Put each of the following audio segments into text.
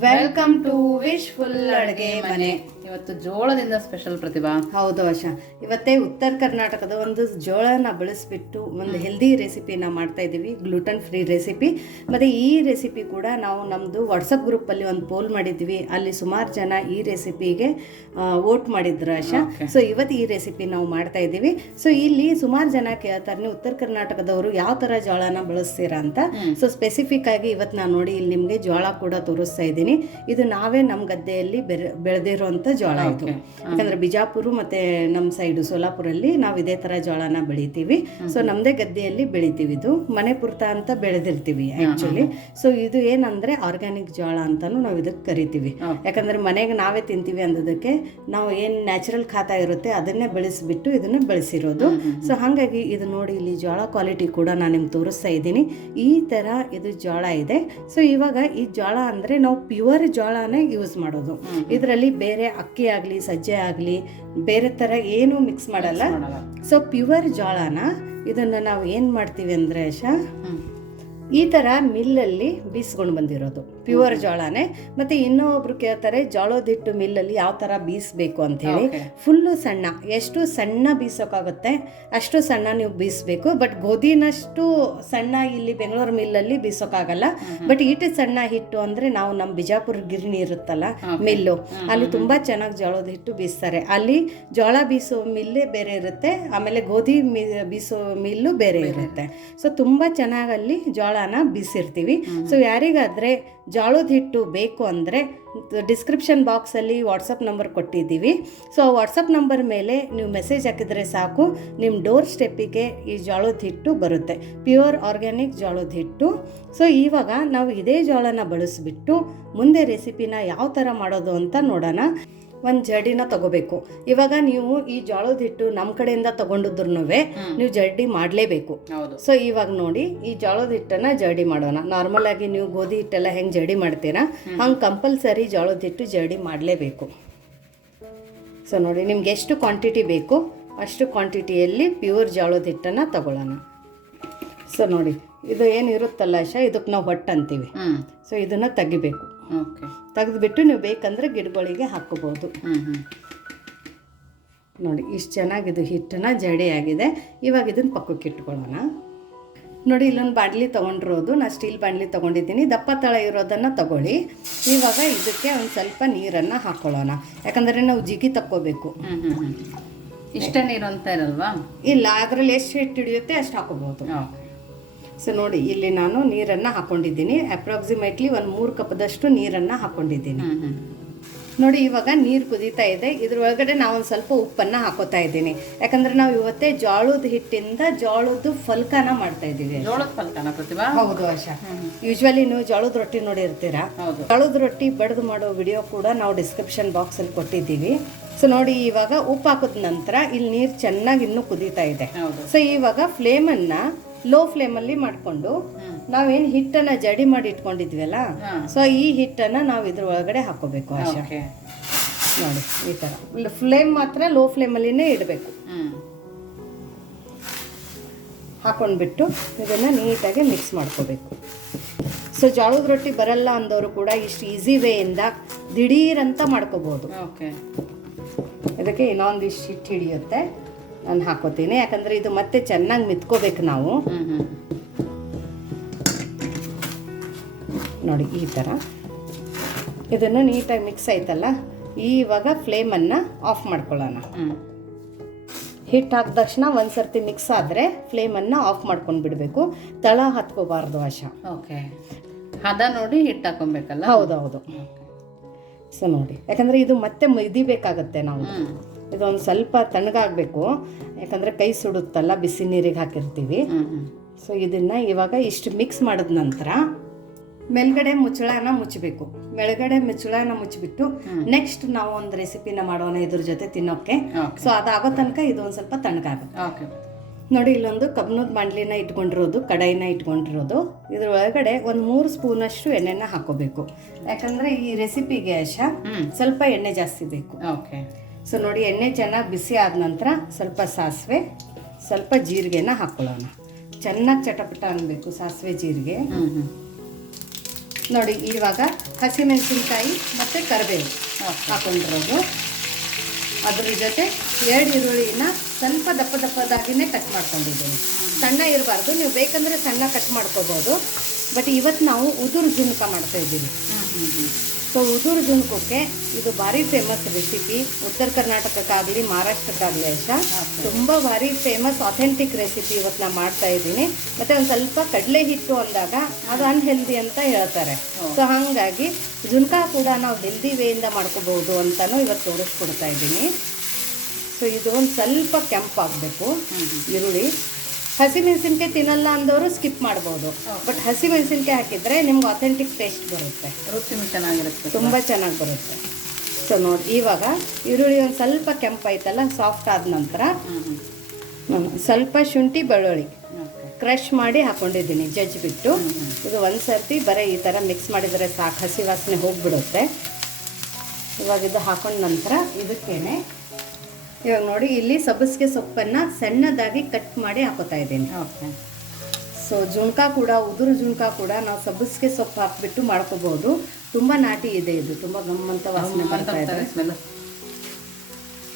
Welcome to wish full ಅಡುಗೆ ಮನೆ ಇವತ್ತು ಜೋಳದಿಂದ ಸ್ಪೆಷಲ್ ಪ್ರತಿಭಾ. ಹೌದು ವಶ ಇವತ್ತೇ ಉತ್ತರ ಕರ್ನಾಟಕದ ಒಂದು ಜೋಳನ ಬಳಸ್ಬಿಟ್ಟು ಒಂದು ಹೆಲ್ದಿ ರೆಸಿಪಿನ ಮಾಡ್ತಾ ಇದ್ದೀವಿ ಗ್ಲೂಟನ್ ಫ್ರೀ ರೆಸಿಪಿ ಮತ್ತು ಈ ರೆಸಿಪಿ ಕೂಡ ನಾವು ನಮ್ಮದು ವಾಟ್ಸಪ್ ಗ್ರೂಪಲ್ಲಿ ಒಂದು ಪೋಲ್ ಮಾಡಿದ್ವಿ. ಅಲ್ಲಿ ಸುಮಾರು ಜನ ಈ ರೆಸಿಪಿಗೆ ವೋಟ್ ಮಾಡಿದ್ರು ಆಶಾ. ಸೊ ಇವತ್ತು ಈ ರೆಸಿಪಿ ನಾವು ಮಾಡ್ತಾ ಇದ್ದೀವಿ. ಸೊ ಇಲ್ಲಿ ಸುಮಾರು ಜನ ಕೇಳ್ತಾರೆ ನೀವು ಉತ್ತರ ಕರ್ನಾಟಕದವರು ಯಾವ ಥರ ಜೋಳನ ಬಳಸ್ತೀರಾ ಅಂತ. ಸೊ ಸ್ಪೆಸಿಫಿಕ್ ಆಗಿ ಇವತ್ತು ನಾನು ನೋಡಿ ಇಲ್ಲಿ ನಿಮಗೆ ಜೋಳ ಕೂಡ ತೋರಿಸ್ತಾ ಇದ್ದೀನಿ. ಇದು ನಾವೇ ನಮ್ಮ ಗದ್ದೆಯಲ್ಲಿ ಬೆರೆ ಬೆಳೆದಿರುವಂಥ ಜೋಳ ಇದು. ಯಾಕಂದ್ರೆ ಬಿಜಾಪುರ ಮತ್ತೆ ನಮ್ಮ ಸೈಡು ಸೋಲಾಪುರಲ್ಲಿ ನಾವು ಇದೇ ತರ ಜೋಳನ ಬೆಳಿತೀವಿ. ಸೊ ನಮ್ದೇ ಗದ್ದೆಯಲ್ಲಿ ಬೆಳಿತೀವಿ ಇದು. ಮನೆ ಪುರ್ತ ಅಂತ ಬೆಳೆದಿರ್ತೀವಿ ಆಕ್ಚುಲಿ ಸೊ ಇದು ಏನಂದ್ರೆ ಆರ್ಗ್ಯಾನಿಕ್ ಜೋಳ ಅಂತಾನು ನಾವು ಇದಕ್ಕೆ ಕರಿತೀವಿ. ಯಾಕಂದ್ರೆ ಮನೆಗೆ ನಾವೇ ತಿಂತೀವಿ ಅನ್ನೋದಕ್ಕೆ ನಾವು ಏನ್ ನ್ಯಾಚುರಲ್ ಖಾತ ಇರುತ್ತೆ ಅದನ್ನೇ ಬೆಳೆಸ್ಬಿಟ್ಟು ಇದನ್ನ ಬೆಳೆಸಿರೋದು. ಸೊ ಹಾಗಾಗಿ ಇದು ನೋಡಿ ಇಲ್ಲಿ ಜೋಳ ಕ್ವಾಲಿಟಿ ಕೂಡ ನಾನು ನಿಮ್ಗೆ ತೋರಿಸ್ತಾ ಇದ್ದೀನಿ. ಈ ತರ ಇದು ಜೋಳ ಇದೆ. ಸೊ ಇವಾಗ ಈ ಜೋಳ ಅಂದ್ರೆ ನಾವು ಪ್ಯೂರ್ ಜೋಳನೇ ಯೂಸ್ ಮಾಡೋದು. ಇದರಲ್ಲಿ ಬೇರೆ ಅಕ್ಕಿ ಆಗಲಿ ಸಜ್ಜೆ ಆಗಲಿ ಬೇರೆ ಥರ ಏನೂ ಮಿಕ್ಸ್ ಮಾಡಲ್ಲ. ಸೊ ಪ್ಯೂರ್ ಜೋಳನ ಇದನ್ನು ನಾವು ಏನು ಮಾಡ್ತೀವಿ ಅಂದರೆ ಆಶಾ ಈ ಥರ ಮಿಲ್ಲಲ್ಲಿ ಬೀಸ್ಕೊಂಡು ಬಂದಿರೋದು. ಪ್ಯೂರ್ ಜೋಳನೇ. ಮತ್ತು ಇನ್ನೊಬ್ರು ಕೇಳ್ತಾರೆ ಜೋಳದಿಟ್ಟು ಮಿಲ್ಲಲ್ಲಿ ಯಾವ ಥರ ಬೀಸಬೇಕು ಅಂಥೇಳಿ ಫುಲ್ಲು ಸಣ್ಣ. ಎಷ್ಟು ಸಣ್ಣ ಬೀಸೋಕ್ಕಾಗುತ್ತೆ ಅಷ್ಟು ಸಣ್ಣ ನೀವು ಬೀಸಬೇಕು. ಬಟ್ ಗೋಧಿನಷ್ಟು ಸಣ್ಣ ಇಲ್ಲಿ ಬೆಂಗಳೂರು ಮಿಲ್ಲಲ್ಲಿ ಬೀಸೋಕ್ಕಾಗಲ್ಲ ಬಟ್ ಈಟು ಸಣ್ಣ ಹಿಟ್ಟು ಅಂದರೆ ನಾವು ನಮ್ಮ ಬಿಜಾಪುರ ಗಿರಣಿ ಇರುತ್ತಲ್ಲ ಮಿಲ್ಲು. ಅಲ್ಲಿ ತುಂಬ ಚೆನ್ನಾಗಿ ಜೋಳದ ಹಿಟ್ಟು ಬೀಸ್ತಾರೆ. ಅಲ್ಲಿ ಜೋಳ ಬೀಸೋ ಮಿಲ್ಲೇ ಬೇರೆ ಇರುತ್ತೆ ಆಮೇಲೆ ಗೋಧಿ ಮಿ ಬೀಸೋ ಮಿಲ್ಲು ಬೇರೆ ಇರುತ್ತೆ. ಸೊ ತುಂಬ ಚೆನ್ನಾಗಿ ಅಲ್ಲಿ ಜೋಳನ ಬೀಸಿರ್ತೀವಿ. ಸೊ ಯಾರಿಗಾದರೆ ಜೋಳದ ಹಿಟ್ಟು ಬೇಕು ಅಂದರೆ ಡಿಸ್ಕ್ರಿಪ್ಷನ್ ಬಾಕ್ಸಲ್ಲಿ ವಾಟ್ಸಪ್ ನಂಬರ್ ಕೊಟ್ಟಿದ್ದೀವಿ. ಸೊ ಆ ವಾಟ್ಸಪ್ ನಂಬರ್ ಮೇಲೆ ನೀವು ಮೆಸೇಜ್ ಹಾಕಿದರೆ ಸಾಕು. ನಿಮ್ಮ ಡೋರ್ ಸ್ಟೆಪ್ಪಿಗೆ ಈ ಜೋಳದ ಹಿಟ್ಟು ಬರುತ್ತೆ. ಪ್ಯೂರ್ ಆರ್ಗ್ಯಾನಿಕ್ ಜೋಳದ ಹಿಟ್ಟು. ಸೊ ಇವಾಗ ನಾವು ಇದೇ ಜೋಳನ ಬಳಸಿಬಿಟ್ಟು ಮುಂದೆ ರೆಸಿಪಿನ ಯಾವ ಥರ ಮಾಡೋದು ಅಂತ ನೋಡೋಣ. ಒಂದು ಜಡಿನ ತಗೋಬೇಕು. ಇವಾಗ ನೀವು ಈ ಜೋಳದ ಹಿಟ್ಟು ನಮ್ಮ ಕಡೆಯಿಂದ ತಗೊಂಡಿದ್ರು ನೀವು ಜಡ್ಡಿ ಮಾಡಲೇಬೇಕು. ಹೌದು. ಸೊ ಇವಾಗ ನೋಡಿ ಈ ಜೋಳದ ಹಿಟ್ಟನ್ನ ಜಡಿ ಮಾಡೋಣ. ನಾರ್ಮಲ್ ಆಗಿ ನೀವು ಗೋಧಿ ಹಿಟ್ಟೆಲ್ಲ ಹೆಂಗೆ ಜಡಿ ಮಾಡ್ತೀರಾ ಹಂಗೆ ಕಂಪಲ್ಸರಿ ಜೋಳದ ಹಿಟ್ಟು ಜಡಿ ಮಾಡಲೇಬೇಕು. ಸೊ ನೋಡಿ ನಿಮ್ಗೆ ಎಷ್ಟು ಕ್ವಾಂಟಿಟಿ ಬೇಕು ಅಷ್ಟು ಕ್ವಾಂಟಿಟಿಯಲ್ಲಿ ಪ್ಯೂರ್ ಜೋಳದ ಹಿಟ್ಟನ್ನು ತಗೊಳ್ಳೋಣ. ಸೊ ನೋಡಿ ಇದು ಏನಿರುತ್ತಲ್ಲ ಶಾ ಇದಕ್ಕೆ ನಾವು ಹೊಟ್ಟು ಅಂತೀವಿ ಹ್ಮ್. ಸೊ ಇದನ್ನು ತೆಗಿಬೇಕು. ತೆಗೆದುಬಿಟ್ಟು ನೀವು ಬೇಕಂದರೆ ಗಿಡಗಳಿಗೆ ಹಾಕೋಬೋದು ನೋಡಿ ಇಷ್ಟು ಚೆನ್ನಾಗಿದೆ ಹಿಟ್ಟನ್ನ ಜಡಿ ಆಗಿದೆ. ಇವಾಗ ಇದನ್ನು ಪಕ್ಕಕ್ಕೆ ಇಟ್ಕೊಳ್ಳೋಣ. ನೋಡಿ ಇಲ್ಲೊಂದು ಬಾಣಲಿ ತೊಗೊಂಡಿರೋದು. ನಾನು ಸ್ಟೀಲ್ ಬಾಣಲಿ ತೊಗೊಂಡಿದ್ದೀನಿ. ದಪ್ಪ ತಳ ಇರೋದನ್ನು ತಗೊಳ್ಳಿ. ಇವಾಗ ಇದಕ್ಕೆ ಒಂದು ಸ್ವಲ್ಪ ನೀರನ್ನು ಹಾಕ್ಕೊಳ್ಳೋಣ ಯಾಕಂದರೆ ನಾವು ಜಿಗಿ ತಕ್ಕೋಬೇಕು. ಇಷ್ಟ ನೀರು ಅಂತ ಇರಲ್ವಾ ಇಲ್ಲ ಅದರಲ್ಲಿ ಎಷ್ಟು ಹಿಟ್ಟು ಹಿಡಿಯುತ್ತೆ ಅಷ್ಟು ಹಾಕೋಬೋದು ಓಕೆ. ಸೊ ನೋಡಿ ಇಲ್ಲಿ ನಾನು ನೀರನ್ನು ಹಾಕೊಂಡಿದ್ದೀನಿ. ಅಪ್ರಾಕ್ಸಿಮೇಟ್ಲಿ ಒಂದು ಮೂರು ಕಪ್ದಷ್ಟು ನೀರನ್ನು ಹಾಕ್ಕೊಂಡಿದ್ದೀನಿ ಹ್ಮ್ ನೋಡಿ ಇವಾಗ ನೀರು ಕುದೀತಾ ಇದೆ. ಇದ್ರ ಒಳಗಡೆ ನಾವು ಒಂದು ಸ್ವಲ್ಪ ಉಪ್ಪನ್ನು ಹಾಕೋತಾ ಇದ್ದೀನಿ. ಯಾಕಂದ್ರೆ ನಾವು ಇವತ್ತೇ ಜೋಳದ ಹಿಟ್ಟಿಂದ ಜೋಳದ ಫಲ್ಕನ ಮಾಡ್ತಾ ಇದ್ದೀವಿ. ಜೋಳದ ಫಲ್ಕನ ಪ್ರತಿಭಾ? ಹೌದು ಆಶಾ. ಯೂಶ್ವಲಿ ನೀವು ಜೋಳದ ರೊಟ್ಟಿ ನೋಡಿರ್ತೀರಾ ಇರ್ತೀರಾ? ಜೋಳದ ರೊಟ್ಟಿ ಬಡ್ದು ಮಾಡೋ ವಿಡಿಯೋ ಕೂಡ ನಾವು ಡಿಸ್ಕ್ರಿಪ್ಷನ್ ಬಾಕ್ಸಲ್ಲಿ ಕೊಟ್ಟಿದ್ದೀವಿ. ಸೊ ನೋಡಿ ಇವಾಗ ಉಪ್ಪು ಹಾಕಿದ ನಂತರ ಇಲ್ಲಿ ನೀರು ಚೆನ್ನಾಗಿ ಇನ್ನೂ ಕುದೀತಾ ಇದೆ. ಸೊ ಇವಾಗ ಫ್ಲೇಮನ್ನು ಲೋ ಫ್ಲೇಮಲ್ಲಿ ಮಾಡಿಕೊಂಡು ಮಾಡ್ಕೊಂಡು ನಾವೇನು ಹಿಟ್ಟನ್ನು ಜಡಿ ಮಾಡಿ ಇಟ್ಕೊಂಡಿದ್ವಲ್ಲ. ಸೊ ಈ ಹಿಟ್ಟನ್ನು ನಾವು ಇದ್ರ ಒಳಗಡೆ ಹಾಕೋಬೇಕು ಆಶಾ. ನೋಡಿ ಈ ಥರ ಫ್ಲೇಮ್ ಮಾತ್ರ ಲೋ ಫ್ಲೇಮಲ್ಲಿನೇ ಇಡಬೇಕು. ಹಾಕೊಂಡ್ಬಿಟ್ಟು ಇದನ್ನು ನೀಟಾಗಿ ಮಿಕ್ಸ್ ಮಾಡ್ಕೋಬೇಕು. ಸೊ ಜೋಳದ ರೊಟ್ಟಿ ಬರಲ್ಲ ಅಂದವರು ಕೂಡ ಇಷ್ಟು ಈಸಿ ವೇಯಿಂದ ದಿಢೀರಂತ ಮಾಡ್ಕೋಬೋದು. ಓಕೆ. ಇದಕ್ಕೆ ಇನ್ನೊಂದಿಷ್ಟು ಹಿಟ್ಟು ಹಿಡಿಯುತ್ತೆ. ನಾನು ಹಾಕೋತೀನಿ ಯಾಕಂದರೆ ಇದು ಮತ್ತೆ ಚೆನ್ನಾಗಿ ಮಿತ್ಕೋಬೇಕು ನಾವು. ನೋಡಿ ಈ ಥರ ಇದನ್ನು ನೀಟಾಗಿ ಮಿಕ್ಸ್ ಆಯ್ತಲ್ಲ? ಇವಾಗ ಫ್ಲೇಮನ್ನು ಆಫ್ ಮಾಡ್ಕೊಳ್ಳೋಣ. ಹಿಟ್ಟು ಹಾಕಿದ ತಕ್ಷಣ ಒಂದು ಸರ್ತಿ ಮಿಕ್ಸ್ ಆದರೆ ಫ್ಲೇಮನ್ನು ಆಫ್ ಮಾಡ್ಕೊಂಡು ಬಿಡಬೇಕು. ತಳ ಹತ್ಕೋಬಾರ್ದು ಆಶ. ಓಕೆ. ಹದ ನೋಡಿ ಹಿಟ್ಟು ಹಾಕೊಬೇಕಲ್ಲ ಹೌದು ಸೊ ನೋಡಿ ಯಾಕಂದರೆ ಇದು ಮತ್ತೆ ಬೇಕಾಗುತ್ತೆ ನಾವು. ಇದೊಂದು ಸ್ವಲ್ಪ ತಣ್ಣಗಾಗಬೇಕು. ಯಾಕಂದರೆ ಕೈ ಸುಡುತ್ತಲ್ಲ ಬಿಸಿ ನೀರಿಗೆ ಹಾಕಿರ್ತೀವಿ. ಸೊ ಇದನ್ನು ಇವಾಗ ಇಷ್ಟು ಮಿಕ್ಸ್ ಮಾಡಿದ ನಂತರ ಮೇಲ್ಗಡೆ ಮುಚ್ಚಳನ ಮುಚ್ಚಬೇಕು. ಮೇಲ್ಗಡೆ ಮುಚ್ಚಳನ ಮುಚ್ಚಿಬಿಟ್ಟು ನೆಕ್ಸ್ಟ್ ನಾವು ಒಂದು ರೆಸಿಪಿನ ಮಾಡೋಣ ಇದ್ರ ಜೊತೆ ತಿನ್ನೋಕ್ಕೆ ಸೊ ಅದಾಗೋ ತನಕ ಇದು ಒಂದು ಸ್ವಲ್ಪ ತಣ್ಣಗಾಗುತ್ತೆ. ಓಕೆ ನೋಡಿ ಇಲ್ಲೊಂದು ಕಬ್ಬಿಣದ ಬಾಣಲಿನ ಇಟ್ಕೊಂಡಿರೋದು ಕಡಾಯಿನ ಇಟ್ಕೊಂಡಿರೋದು. ಇದ್ರ ಒಳಗಡೆ ಒಂದು ಮೂರು ಸ್ಪೂನಷ್ಟು ಎಣ್ಣೆನ ಹಾಕೋಬೇಕು. ಯಾಕಂದರೆ ಈ ರೆಸಿಪಿಗೆ ಆಶಾ ಸ್ವಲ್ಪ ಎಣ್ಣೆ ಜಾಸ್ತಿ ಬೇಕು. ಓಕೆ ಸೊ ನೋಡಿ, ಎಣ್ಣೆ ಚೆನ್ನಾಗಿ ಬಿಸಿ ಆದ ನಂತರ ಸ್ವಲ್ಪ ಸಾಸಿವೆ, ಸ್ವಲ್ಪ ಜೀರಿಗೆನ ಹಾಕ್ಕೊಳ್ಳೋಣ ಚೆನ್ನಾಗಿ ಚಟಪಟ ಅನ್ನಬೇಕು ಸಾಸಿವೆ, ಜೀರಿಗೆ. ನೋಡಿ, ಇವಾಗ ಹಸಿಮೆಣಸಿನ್ಕಾಯಿ ಮತ್ತು ಕರಿಬೇವು ಹಾಕೊಂಡಿರೋದು. ಅದ್ರ ಜೊತೆ ಎರಡು ಈರುಳ್ಳಿನ ಸ್ವಲ್ಪ ದಪ್ಪ ದಪ್ಪದಾಗಿನೇ ಕಟ್ ಮಾಡ್ಕೊಂಡಿದ್ದೀನಿ. ಸಣ್ಣ ಇರಬಾರ್ದು, ನೀವು ಬೇಕಂದರೆ ಸಣ್ಣ ಕಟ್ ಮಾಡ್ಕೋಬೋದು. ಬಟ್ ಇವತ್ತು ನಾವು ಉದುರು ಜುಣುಕ ಮಾಡ್ತಾ ಸೊ ಉದುರು ಜುನ್ಕಕ್ಕೆ ಇದು ಭಾರಿ ಫೇಮಸ್ ರೆಸಿಪಿ ಉತ್ತರ ಕರ್ನಾಟಕಕ್ಕಾಗಲಿ ಮಹಾರಾಷ್ಟ್ರಕ್ಕಾಗಲಿ Okay. ತುಂಬ ಭಾರಿ ಫೇಮಸ್ ಅಥೆಂಟಿಕ್ ರೆಸಿಪಿ ಇವತ್ತು ನಾನು ಮಾಡ್ತಾ ಇದ್ದೀನಿ. ಮತ್ತು ಒಂದು ಸ್ವಲ್ಪ ಕಡಲೆ ಹಿಟ್ಟು ಅಂದಾಗ ಅದು ಅನ್ಹೆಲ್ದಿ ಅಂತ ಹೇಳ್ತಾರೆ. ಸೊ ಹಾಗಾಗಿ ಜುನ್ಕಾ ಕೂಡ ನಾವು ಹೆಲ್ದಿ ವೇಯಿಂದ ಮಾಡ್ಕೋಬಹುದು ಅಂತಲೂ ಇವತ್ತು ತೋರಿಸ್ಕೊಡ್ತಾ ಇದ್ದೀನಿ. ಸೊ ಇದು ಒಂದು ಸ್ವಲ್ಪ ಕೆಂಪಾಗಬೇಕು. ಈರುಳ್ಳಿ. ಹಸಿಮೆಣಸಿನ್ಕಾಯಿ ತಿನ್ನಲ್ಲ ಅಂದವರು ಸ್ಕಿಪ್ ಮಾಡ್ಬೋದು. ಬಟ್ ಹಸಿಮೆಣಸಿನ್ಕಾಯಿ ಹಾಕಿದರೆ ನಿಮ್ಗೆ ಅಥೆಂಟಿಕ್ ಟೇಸ್ಟ್ ಬರುತ್ತೆ. ರುಚಿನೂ ಚೆನ್ನಾಗಿರುತ್ತೆ ತುಂಬ ಚೆನ್ನಾಗಿ ಬರುತ್ತೆ. ಸೊ ನೋಡಿ ಇವಾಗ ಈರುಳ್ಳಿ ಒಂದು ಸ್ವಲ್ಪ ಕೆಂಪಾಯ್ತಲ್ಲ ಸಾಫ್ಟ್ ಆದ ನಂತರ ಸ್ವಲ್ಪ ಶುಂಠಿ ಬೆಳ್ಳುಳ್ಳಿ ಕ್ರಶ್ ಕ್ರಷ್ ಮಾಡಿ ಹಾಕೊಂಡಿದ್ದೀನಿ ಜಜ್ಜಿಬಿಟ್ಟು ಹ್ಮ್, ಹ್ಮ್. ಇದು ಒಂದು ಸರ್ತಿ ಬರೀ ಈ ಥರ ಮಿಕ್ಸ್ ಮಾಡಿದರೆ ಸಾಕು ಹಸಿ ವಾಸನೆ ಹೋಗಿಬಿಡುತ್ತೆ. ಇವಾಗ ಇದು ಹಾಕೊಂಡ ನಂತರ ಇದಕ್ಕೇನೆ ಇವಾಗ ನೋಡಿ ಇಲ್ಲಿ ಸಬ್ಬಸಿಗೆ ಸೊಪ್ಪನ್ನು ಸಣ್ಣದಾಗಿ ಕಟ್ ಮಾಡಿ ಹಾಕೋತಾ ಇದ್ದೀನಿ. ಓಕೆ. ಸೊ ಜುಣ್ಕ ಕೂಡ ಉದುರು ಜುಣ್ಕ ಕೂಡ ನಾವು ಸಬ್ಬಸಿಗೆ ಸೊಪ್ಪು ಹಾಕ್ಬಿಟ್ಟು ಮಾಡ್ಕೋಬಹುದು ತುಂಬ ನಾಟಿ ಇದೆ ಇದು. ತುಂಬ ಗಮ್ಮಂತ ವಾಸನೆ ಬರ್ತಾ ಇದೆ. ಇವಾಗ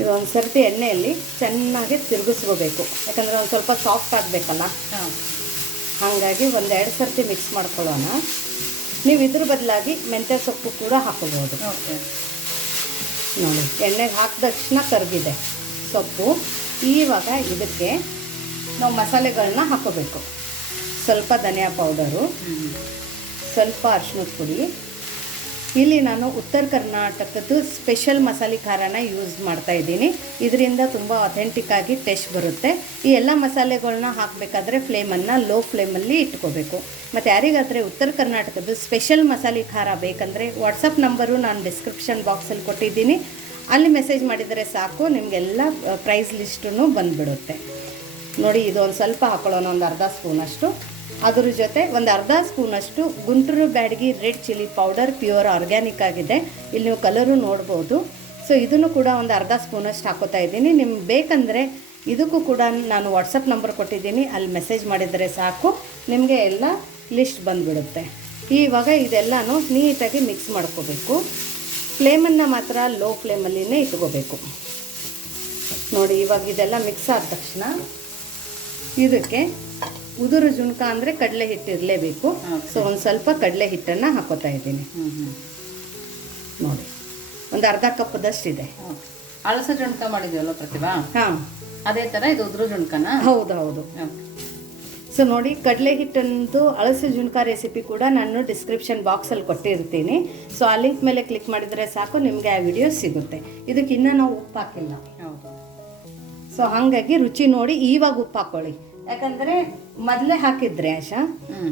ಇದು ಒಂದು ಸರ್ತಿ ಎಣ್ಣೆಯಲ್ಲಿ ಚೆನ್ನಾಗಿ ತಿರುಗಿಸ್ಕೋಬೇಕು. ಯಾಕಂದರೆ ಒಂದು ಸ್ವಲ್ಪ ಸಾಫ್ಟ್ ಆಗಬೇಕಲ್ಲ? ಹಾಗಾಗಿ ಒಂದೆರಡು ಸರ್ತಿ ಮಿಕ್ಸ್ ಮಾಡ್ಕೊಳ್ಳೋಣ. ನೀವು ಇದ್ರ ಬದಲಾಗಿ ಮೆಂತ್ಯ ಸೊಪ್ಪು ಕೂಡ ಹಾಕೋಬಹುದು. ಓಕೆ. ನೋಡಿ ಎಣ್ಣೆಗೆ ಹಾಕಿದ ತಕ್ಷಣ ಕರಗಿದೆ ಸೊಪ್ಪು ಇವಾಗ ಇದಕ್ಕೆ ನಾವು ಮಸಾಲೆಗಳನ್ನ ಹಾಕೋಬೇಕು. ಸ್ವಲ್ಪ ಧನಿಯಾ ಪೌಡರು, ಸ್ವಲ್ಪ ಅರ್ಶಿನದ ಪುಡಿ. ಇಲ್ಲಿ ನಾನು ಉತ್ತರ ಕರ್ನಾಟಕದ್ದು ಸ್ಪೆಷಲ್ ಮಸಾಲೆ ಖಾರನ ಯೂಸ್ ಮಾಡ್ತಾ ಇದ್ದೀನಿ. ಇದರಿಂದ ತುಂಬ ಅಥೆಂಟಿಕ್ ಆಗಿ ಟೇಸ್ಟ್ ಬರುತ್ತೆ. ಈ ಎಲ್ಲ ಮಸಾಲೆಗಳನ್ನ ಹಾಕಬೇಕಾದ್ರೆ ಫ್ಲೇಮನ್ನು ಲೋ ಫ್ಲೇಮಲ್ಲಿ ಇಟ್ಕೋಬೇಕು. ಮತ್ತು ಯಾರಿಗಾದರೆ ಉತ್ತರ ಕರ್ನಾಟಕದ್ದು ಸ್ಪೆಷಲ್ ಮಸಾಲೆ ಖಾರ ಬೇಕಂದರೆ ವಾಟ್ಸಪ್ ನಂಬರು ನಾನು ಡಿಸ್ಕ್ರಿಪ್ಷನ್ ಬಾಕ್ಸಲ್ಲಿ ಕೊಟ್ಟಿದ್ದೀನಿ. ಅಲ್ಲಿ ಮೆಸೇಜ್ ಮಾಡಿದರೆ ಸಾಕು, ನಿಮಗೆಲ್ಲ ಪ್ರೈಸ್ ಲಿಸ್ಟೂ ಬಂದುಬಿಡುತ್ತೆ. ನೋಡಿ, ಇದು ಒಂದು ಸ್ವಲ್ಪ ಹಾಕೊಳ್ಳೋಣ, ಒಂದು ಅರ್ಧ ಸ್ಪೂನಷ್ಟು. ಅದ್ರ ಜೊತೆ ಒಂದು ಅರ್ಧ ಸ್ಪೂನಷ್ಟು Guntur Byadgi red chilli powder pure organic ಆಗಿದೆ. ಇಲ್ಲಿ ನೀವು ಕಲರು ನೋಡ್ಬೋದು. ಸೊ, ಇದನ್ನು ಕೂಡ ಒಂದು ಅರ್ಧ ಸ್ಪೂನಷ್ಟು ಹಾಕೋತಾ ಇದ್ದೀನಿ. ನಿಮ್ಗೆ ಬೇಕಂದರೆ ಇದಕ್ಕೂ ಕೂಡ ನಾನು ವಾಟ್ಸಪ್ ನಂಬರ್ ಕೊಟ್ಟಿದ್ದೀನಿ. ಅಲ್ಲಿ ಮೆಸೇಜ್ ಮಾಡಿದರೆ ಸಾಕು. ನಿಮಗೆ ಎಲ್ಲ ಲಿಸ್ಟ್ ಬಂದುಬಿಡುತ್ತೆ. ಇವಾಗ ಇದೆಲ್ಲನೂ ನೀಟಾಗಿ ಮಿಕ್ಸ್ ಮಾಡ್ಕೋಬೇಕು. ಫ್ಲೇಮನ್ನು ಮಾತ್ರ ಲೋ ಫ್ಲೇಮಲ್ಲಿನೇ ಇಟ್ಕೋಬೇಕು. ನೋಡಿ ಇವಾಗ ಇದೆಲ್ಲ ಮಿಕ್ಸ್ ಆದ ತಕ್ಷಣ ಇದಕ್ಕೆ ಉದುರು ಜುಣಕ ಅಂದರೆ ಕಡಲೆ ಹಿಟ್ಟು ಇರಲೇಬೇಕು. ಸೊ ಒಂದು ಸ್ವಲ್ಪ ಕಡಲೆ ಹಿಟ್ಟನ್ನು ಹಾಕೋತಾ ಇದ್ದೀನಿ. ನೋಡಿ ಒಂದು ಅರ್ಧ ಕಪ್ಪದಷ್ಟಿದೆ. ಓಕೆ ಅಳಸ ಜುಣ್ಕ ಮಾಡಿದ್ವಲ್ಲ ಪ್ರತಿಭಾ? ಹಾಂ. ಅದೇ ಥರ ಇದು ಉದುರು ಜುಣಕನ? ಹೌದು. ಹೌದು. ಸೊ ನೋಡಿ ಕಡಲೆ ಹಿಟ್ಟಂದು ಅಳಸು ಜುಣ್ಕಾ ರೆಸಿಪಿ ಕೂಡ ನಾನು ಡಿಸ್ಕ್ರಿಪ್ಷನ್ ಬಾಕ್ಸಲ್ಲಿ ಕೊಟ್ಟಿರ್ತೀನಿ. ಸೊ ಆ ಲಿಂಕ್ ಮೇಲೆ ಕ್ಲಿಕ್ ಮಾಡಿದರೆ ಸಾಕು ನಿಮಗೆ ಆ ವಿಡಿಯೋ ಸಿಗುತ್ತೆ. ಇದಕ್ಕೆ ಇನ್ನೂ ನಾವು ಉಪ್ಪು ಹಾಕಿಲ್ಲ. ಹೌದು. ಸೊ ಹಾಗಾಗಿ ರುಚಿ ನೋಡಿ ಇವಾಗ ಉಪ್ಪು ಹಾಕೊಳ್ಳಿ. ಯಾಕಂದರೆ ಮೊದಲೇ ಹಾಕಿದ್ರೆ ಆಶಾ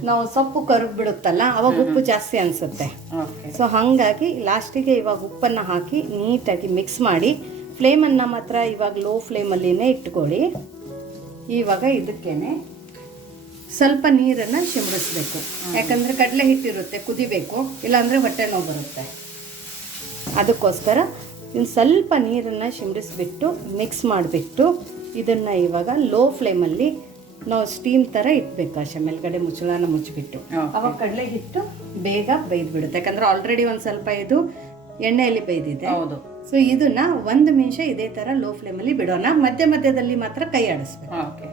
ನಾವು ಸೊಪ್ಪು ಕರುಗ್ ಬಿಡುತ್ತಲ್ಲ ಅವಾಗ ಉಪ್ಪು ಜಾಸ್ತಿ ಅನಿಸುತ್ತೆ. ಸೊ ಹಾಗಾಗಿ ಲಾಸ್ಟಿಗೆ ಇವಾಗ ಉಪ್ಪನ್ನು ಹಾಕಿ ನೀಟಾಗಿ ಮಿಕ್ಸ್ ಮಾಡಿ ಫ್ಲೇಮನ್ನು ಮಾತ್ರ ಇವಾಗ ಲೋ ಫ್ಲೇಮಲ್ಲಿನೇ ಇಟ್ಕೊಳ್ಳಿ. ಇವಾಗ ಇದಕ್ಕೇನೆ ಸ್ವಲ್ಪ ನೀರನ್ನು ಶಿಮ್ರಿಸ್ಬೇಕು ಯಾಕಂದರೆ ಕಡಲೆ ಹಿಟ್ಟಿರುತ್ತೆ ಕುದಿಬೇಕು ಇಲ್ಲಾಂದರೆ ಹೊಟ್ಟೆ ನೋವು ಬರುತ್ತೆ. ಅದಕ್ಕೋಸ್ಕರ ಇನ್ನು ಸ್ವಲ್ಪ ನೀರನ್ನು ಶಿಮ್ರಿಸ್ಬಿಟ್ಟು ಮಿಕ್ಸ್ ಮಾಡಿಬಿಟ್ಟು ಇದನ್ನು ಇವಾಗ ಲೋ ಫ್ಲೇಮಲ್ಲಿ ನಾವು ಸ್ಟೀಮ್ ಥರ ಇಟ್ಬೇಕು ಅಷ್ಟೇ ಮೇಲ್ಗಡೆ ಮುಚ್ಚಳನ ಮುಚ್ಚಿಬಿಟ್ಟು. ಅವಾಗ ಕಡಲೆ ಹಿಟ್ಟು ಬೇಗ ಬೇಯ್ದು ಬಿಡುತ್ತೆ ಯಾಕಂದ್ರೆ ಆಲ್ರೆಡಿ ಒಂದು ಸ್ವಲ್ಪ ಇದು ಎಣ್ಣೆಯಲ್ಲಿ ಬೈದಿದೆ ಹೌದು. ಸೊ ಇದನ್ನ ಒಂದು ನಿಮಿಷ ಇದೇ ಥರ ಲೋ ಫ್ಲೇಮಲ್ಲಿ ಬಿಡೋಣ. ಮಧ್ಯ ಮಧ್ಯದಲ್ಲಿ ಮಾತ್ರ ಕೈ ಆಡಿಸ್ಬೇಕು. ಓಕೆ